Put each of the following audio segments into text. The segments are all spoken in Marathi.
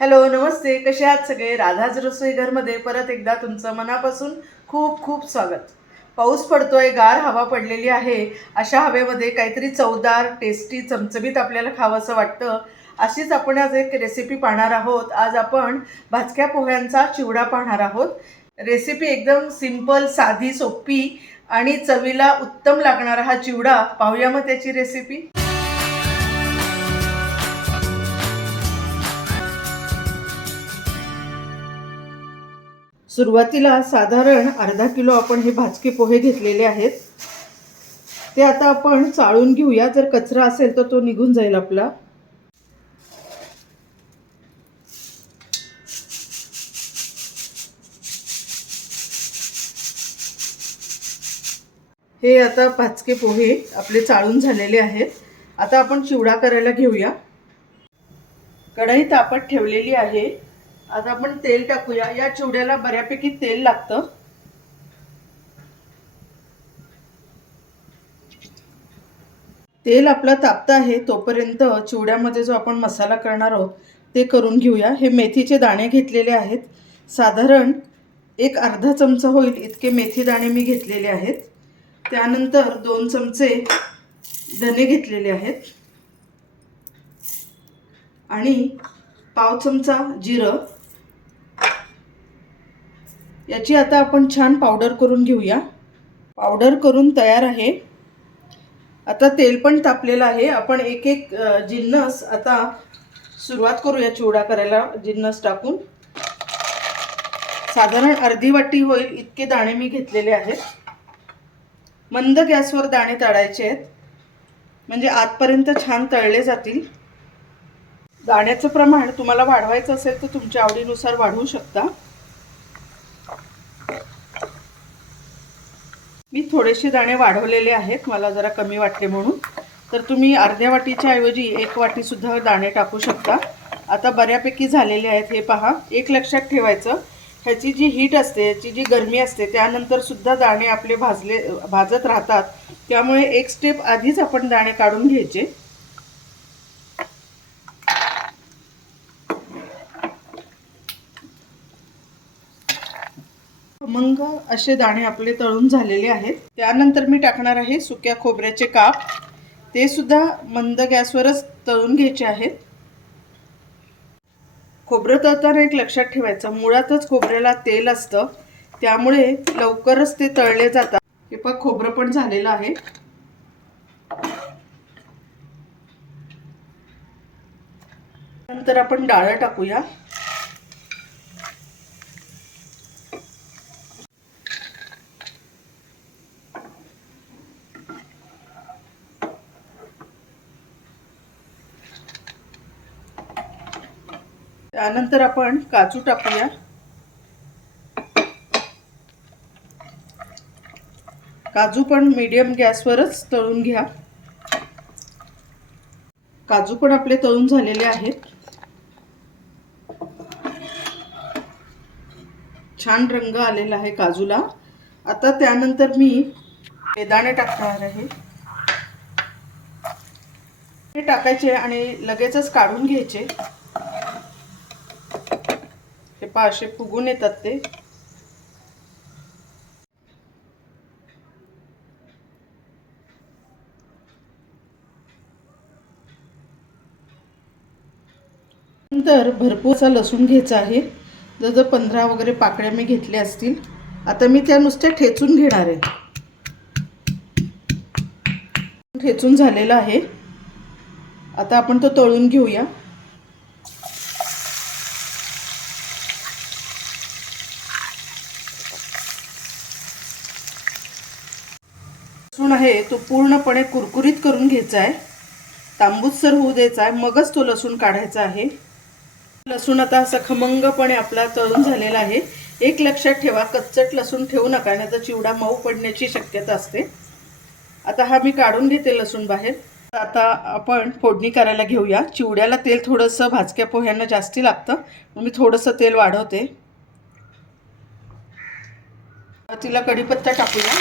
हॅलो नमस्ते. कसे आहात सगळे? राधाज रसोई घरमध्ये परत एकदा तुमचं मनापासून खूप खूप स्वागत. पाऊस पडतोय गार हवा पडलेली आहे. अशा हवेमध्ये काहीतरी चवदार टेस्टी चमचमीत आपल्याला खावंसं वाटतं. अशीच आपण आज एक रेसिपी पाहणार आहोत. आज आपण भाजक्या पोह्यांचा चिवडा पाहणार आहोत. रेसिपी एकदम सिंपल साधी सोपी आणि चवीला उत्तम लागणारा हा चिवडा. पाहूया मग त्याची रेसिपी सुरुवातीला साधारण अर्धा किलो आपण हे भाजके पोहे घेतलेले आहेत. ते आता आपण चाळून घेऊया. जर कचरा असेल तर तो निघून जाईल आपला. हे आता भाजके पोहे आपले चाळून झालेले आहेत. आता आपण चिवडा करायला घेऊया. कढई तापत ठेवलेली आहे. आता आपण तेल टाकूया. या चिवड्याला बऱ्यापैकी तेल लागतं. तेल आपलं तापतं आहे तोपर्यंत चिवड्यामध्ये जो आपण मसाला करणार आहोत ते करून घेऊया. हे मेथीचे दाणे घेतलेले आहेत. साधारण एक अर्धा चमचा होईल इतके मेथी दाणे मी घेतलेले आहेत. त्यानंतर दोन चमचे धने घेतलेले आहेत. आणि पाव चमचा जिरं. याची आता आपण छान पावडर करून घेऊया. पावडर करून तयार आहे. आता तेल पण तापलेलं आहे. आपण एक एक जिन्नस आता सुरुवात करूया चिवडा करायला जिन्नस टाकून. साधारण अर्धी वाटी होईल इतके दाणे मी घेतलेले आहेत. मंद गॅसवर दाणे तळायचे आहेत. म्हणजे आतपर्यंत छान तळले जातील. दाण्याचं प्रमाण तुम्हाला वाढवायचं असेल तर तुमच्या आवडीनुसार वाढवू शकता. मी थोडेसे दाणे वाढवलेले आहेत मला जरा कमी वाटले म्हणून. तर तुम्ही अर्ध्या वाटीच्या ऐवजी एक वाटीसुद्धा दाणे टाकू शकता. आता बऱ्यापैकी झालेले आहेत हे पहा. एक लक्षात ठेवायचं ह्याची जी हीट असते ह्याची जी गरमी असते त्यानंतर सुद्धा दाणे आपले भाजले भाजत राहतात. त्यामुळे एक स्टेप आधीच आपण दाणे काढून घ्यायचे. मग असे दाणे आपले तळून झालेले आहेत. त्यानंतर मी टाकणार आहे सुक्या खोबऱ्याचे काप. ते सुद्धा मंद गॅसवरच तळून घ्यायचे आहेत. खोबरं तळताना एक लक्षात ठेवायचं मुळातच खोबऱ्याला तेल असतं त्यामुळे लवकरच ते तळले जातात. हे पण खोबरं पण झालेलं आहे. नंतर आपण डाळ टाकूया. त्यानंतर आपण काजू टाकूया. काजू पण मीडियम गॅसवरच तळून घ्या. काजू पण आपले तळून झालेले आहेत. छान रंग आलेला आहे काजूला. आता त्यानंतर मी बेदाणे टाकणार आहे. हे टाकायचे आणि लगेचच काढून घ्यायचे. हे असे फुगून येतात ते. नंतर असा लसूण घ्यायचा आहे. जवळजवळ पंधरा वगैरे पाकळ्या मी घेतल्या असतील. आता मी त्या नुसत्या ठेचून घेणार आहे. ठेचून झालेला आहे. आता आपण तो तळून घेऊया. लसूण आहे तो पूर्णपणे कुरकुरीत करून घ्यायचा आहे. तांबूसर होऊ द्यायचा आहे. मगच तो लसूण काढायचा आहे. लसूण आता असा खमंगपणे आपला तळून झालेला आहे. एक लक्षात ठेवा कच्चट लसूण ठेवू नका नाही तर चिवडा मऊ पडण्याची शक्यता असते. आता हा मी काढून घेते लसूण बाहेर. आता आपण फोडणी करायला घेऊया. चिवड्याला तेल थोडंसं भाजक्या पोह्यांना जास्ती लागतं मग मी थोडंसं तेल वाढवते. तिला कढीपत्ता टाकूया.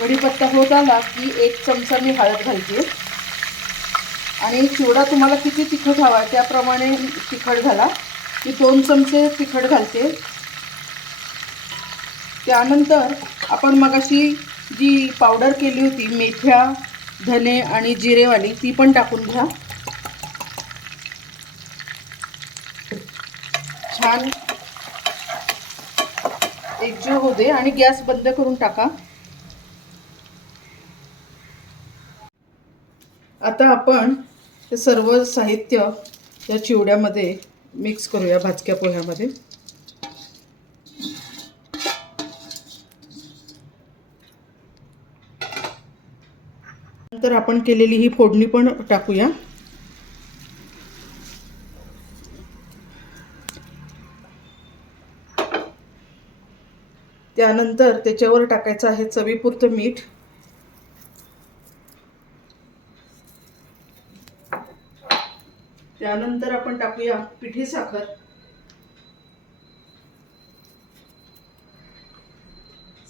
कढीपत्ता होत आला की एक चमचा मी हळद घालते. आणि चिवडा तुम्हाला किती तिखट हवा आहे त्याप्रमाणे तिखट घाला. मी दोन चमचे तिखट घालते. त्यानंतर आपण मगाशी जी पावडर केली होती मेथ्या धने आणि जिरेवाली ती पण टाकून घ्या. छान एकजीव होऊ दे आणि गॅस बंद करून टाका. आता आपण हे सर्व साहित्य या चिवड्यामध्ये मिक्स करूया भाजक्या पोह्यामध्ये. नंतर आपण केलेली ही फोडणी पण टाकूया. त्यानंतर त्याच्यावर टाकायचं आहे चवीपुरतं मीठ. त्यानंतर आपण टाकूया पिठी साखर.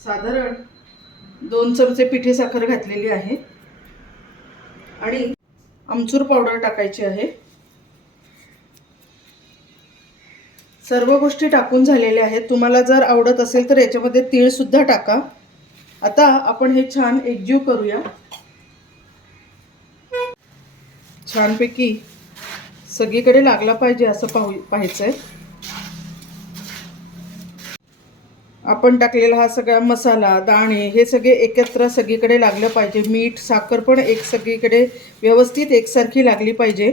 साधारण दोन चमचे पिठी साखर घातलेली आहे. आणि आमचूर पावडर टाकायची आहे. सर्व गोष्टी टाकून झालेल्या आहेत. तुम्हाला जर आवडत असेल तर याच्यामध्ये तीळ सुद्धा टाका. आता आपण हे छान एकजीव करूया. छानपैकी सगळीकडे लागला पाहिजे असं पाहू पाहायचं आहे आपण टाकलेला हा सगळा मसाला दाणे हे सगळे एकत्र सगळीकडे लागलं पाहिजे. मीठ साखर पण एक सगळीकडे व्यवस्थित एकसारखी लागली पाहिजे.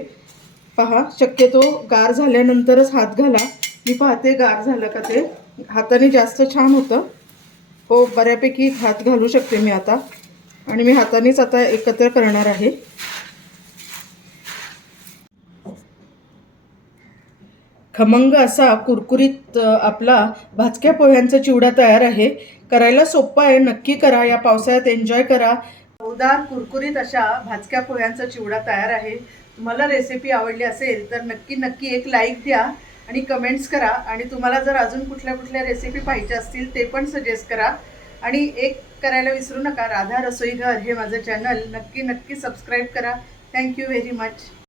पहा शक्यतो गार झाल्यानंतरच हात घाला. मी पाहते गार झालं का ते. हाताने जास्त छान होतं. हो बऱ्यापैकी हात घालू शकते मी आता. आणि मी हातानेच आता एकत्र करणार आहे. खमंग असा कुरकुरीत आपला भाजक्या पोह्यांचा चिवडा तयार आहे. करायला सोपं आहे. नक्की करा. या पावसाळ्यात एन्जॉय करा. उदार कुरकुरीत अशा भाजक्या पोह्यांचा चिवडा तयार आहे. तुम्हाला रेसिपी आवडली असेल तर नक्की नक्की एक लाईक द्या आणि कमेंट्स करा. आणि तुम्हाला जर अजून कुठल्या कुठल्या रेसिपी पाहिजे असतील ते पण सजेस्ट करा. आणि एक करायला विसरू नका. राधा रसोईघर हे माझं चॅनल नक्की नक्की सबस्क्राईब करा. Thank you very much